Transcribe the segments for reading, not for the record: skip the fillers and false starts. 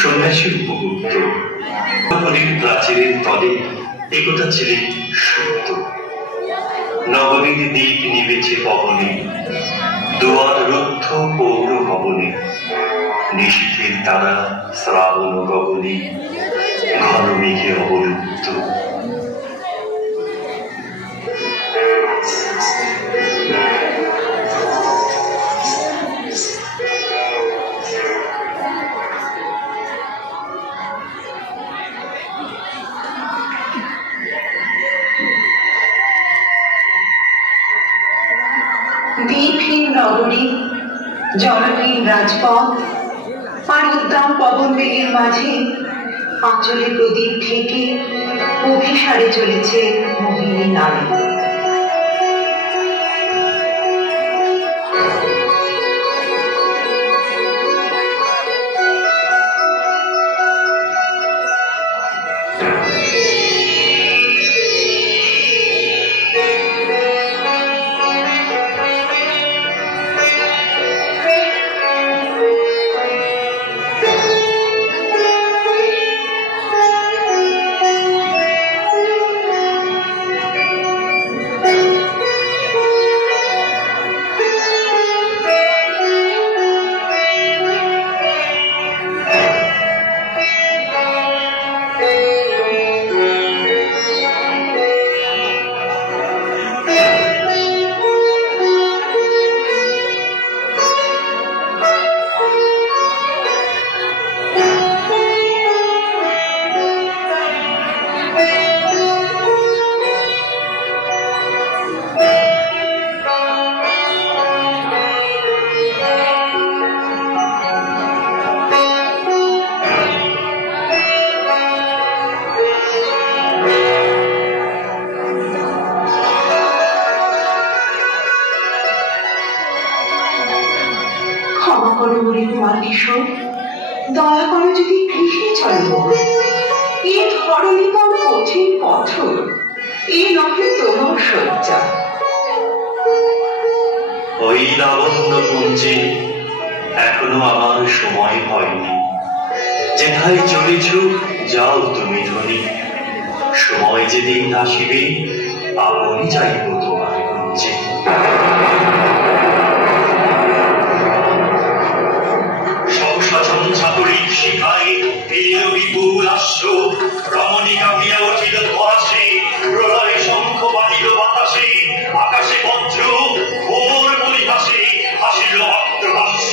সন্ন্যাসীর উপগুপ্ত নগরীর প্রাচীরের তলে একথা ছিলেন সত্য। নগরীর দিক নিবেছে পবনে, দুয়ার রুদ্ধ পৌর ভবনে, নিশীথের তারা শ্রাবণ গগনে, ঘন মেঘে অবলুপ্ত। দ্বীপহীন নগরী, জলহীন রাজপথ আর উদ্দাম পবন বেগের মাঝে আঁচলে প্রদীপ ঠেকে অভিসারে চলেছে মোহিনী নারী। দয়া করে যদি গৃহে চলো, এ ধরণীকর কঠিন কঠোর, এ নহে তোমার শয্যা। ওই লাবণ্য পুঞ্জে এখনো আমার সময় হয়নি। যেথায় চলেছ যাও তুমি ধ্বনি, সময় যেদিন আসিবে আপনি যাইব তোমার কুঞ্জে। শিখায় বিপুল আশ্র রমণিকা পিয়া উঠিল ধোয়াশে, প্রলয় শঙ্খ বাজিল বাতাসে, আকাশে বজ্র ঘোর পরিহাসে হাসিল ভক্তভাষ্য।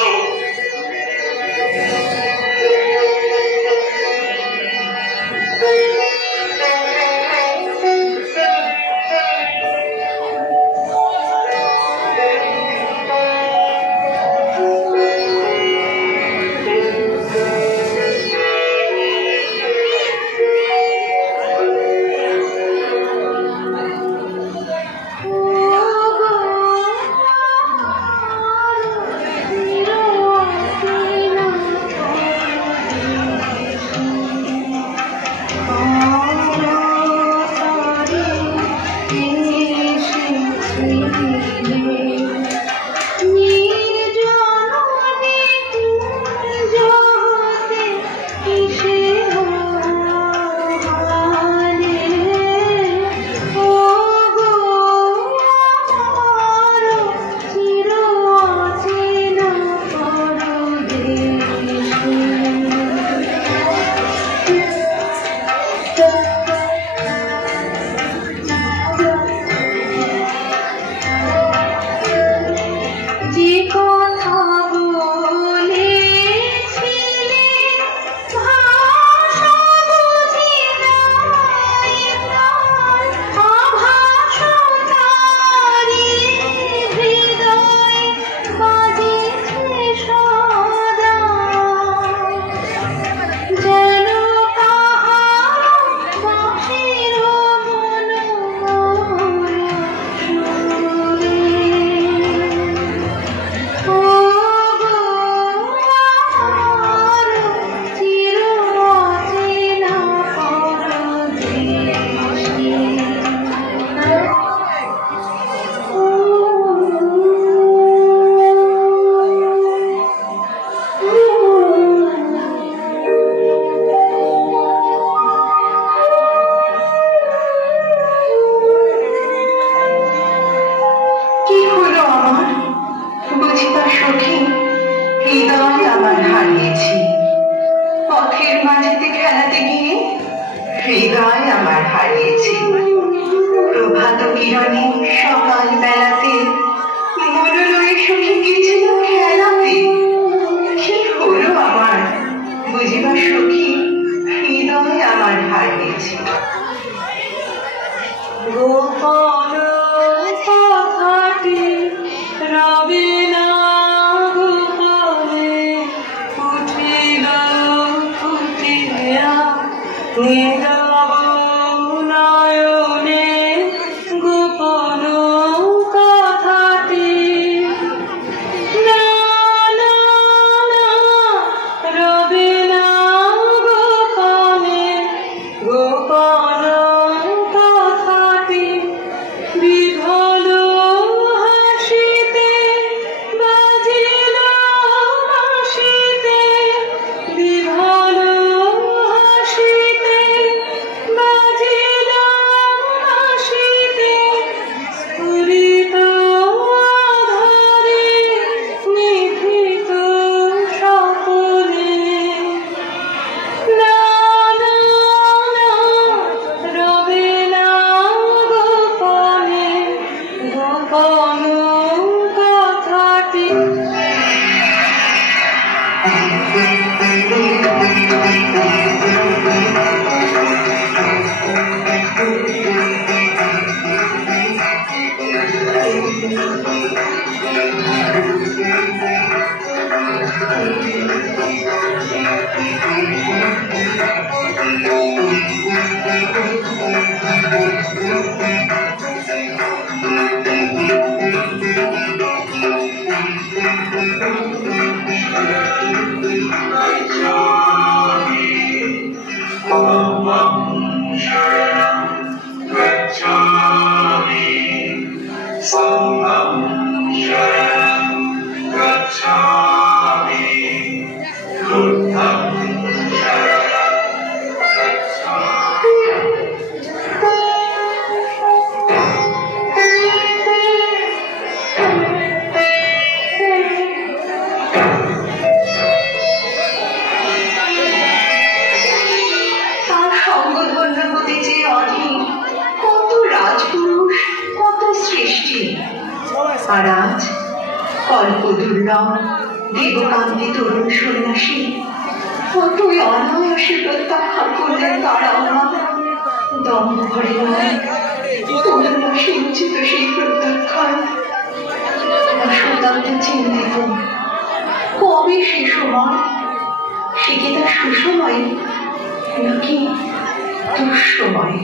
সখী হৃদয় আমার হারিয়েছি, পথের মাঝেতে খেলাতে গিয়ে হৃদয় আমার হারিয়েছি। প্রভাত কিরণে সকাল বেলাতে মরলয়ে সখী গেছিল খেলাতে, কি হলো আমার বুঝিবা সখী হৃদয় আমার হারিয়েছি। গোপন কথাটি রবে না গোপনে উঠিল ফুটিয়া নীরব নয়নে গোপন কথাটি না না না রবে না গোপনে গোপন কথাটি বিভল হাসিতে বাজিল বাঁশিতে বিভল হাসিতে বাজিল বাঁশিতে স্ফুরিত আধারে নিভৃত স্বপনে না না না রবে না গোপনে গোপন কথাটি। তার সঙ্গধন্য হতে যে অধীন কত রাজপুরুষ কত সৃষ্টি, আর আজ কল্প দুর্লভ দেবকান্তি তরুণ সন্ন্যাসী কতই অনায়াসে প্রত্যাখ্যান করলেন তারা আমার দম ভরে নয় তরুণা সিঞ্চিত সেই প্রত্যাখ্যান। সুতান্ত চিন্তিত কবে সে সময়, সে কি তার সুসময় নাকি দুঃসময়?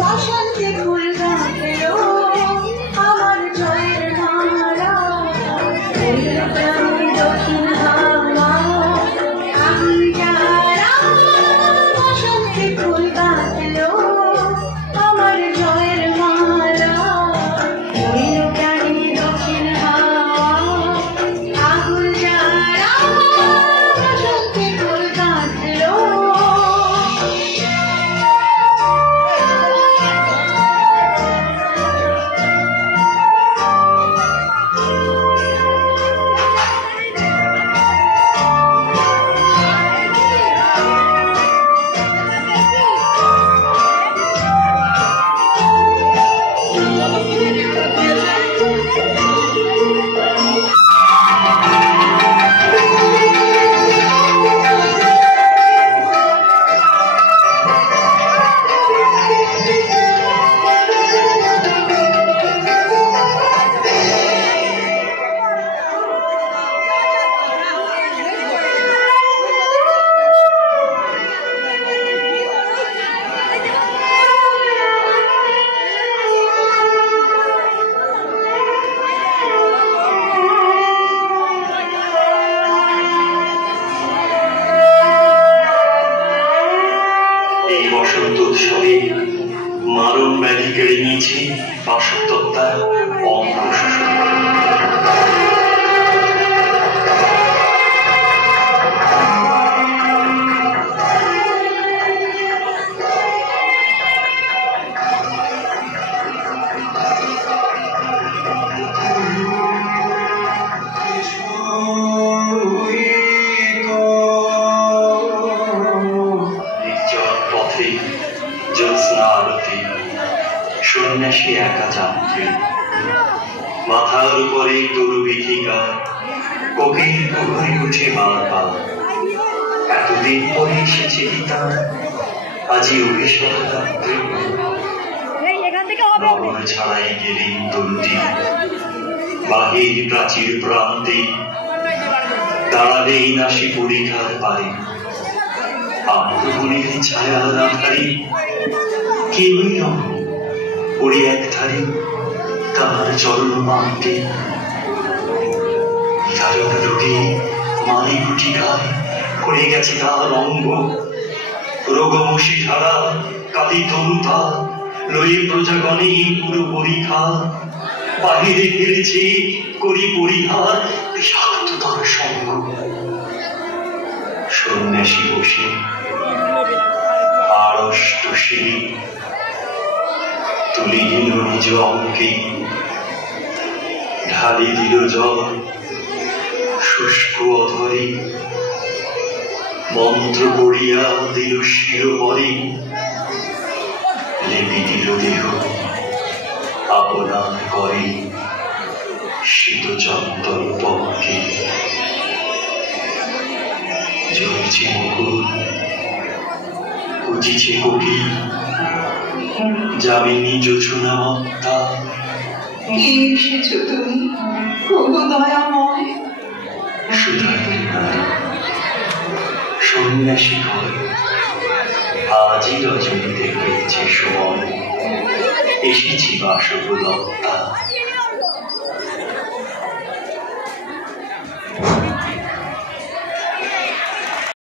বসন্তে ফুল গাছে বাসত্বতা অঙ্কুশোষণ। সন্ন্যাসী একা যাত্রী, মাথার উপরে তরুবিথিকা, কোকিল প্রহরে উঠে বারবার। এতদিন পরে এসেছে গীতা, আজি অভিশাপ রাত্রি। নগর ছাড়াই গেলেন তরুটি, বাহির প্রাচীর প্রান্তে দাঁড়ালেই নাসি পরীক্ষার পারে। আগ্রহণের ছায়া রাধারি কেউই নয়, ওরে এক ধারে তার চরণ মানতে। কারণ রোগে মালি গুটি গায়ে হয়ে গেছে তার অঙ্গ, রোগমসি ধারা কালি তরুতা লয়ে প্রজাগণে পুরো পরীক্ষা। বাহিরে ফিরেছে করি পরিহার বিষাক্ত তার সঙ্গ। সন্ন্যাসী বসে আড়ষ্ট সিঁড়ি তুলি দিল নিজ অঙ্কে, ঢালি দিল জল শুষ্ক অধরে, মন্ত্র পড়িয়া দিল শিরোমরে, লেপি দিল দেহ আপনার করে শীত চন্দন পক্ষে। জ্বলছে মুকুল কুচিছে কোকিল, যামিনী জোছনা মত্তা। এসেছ তুমি ওগো দয়াময়, সন্ন্যাসী হয় আজই রজনীতে হয়েছে সময়। এসেছি বাসবদত্তা।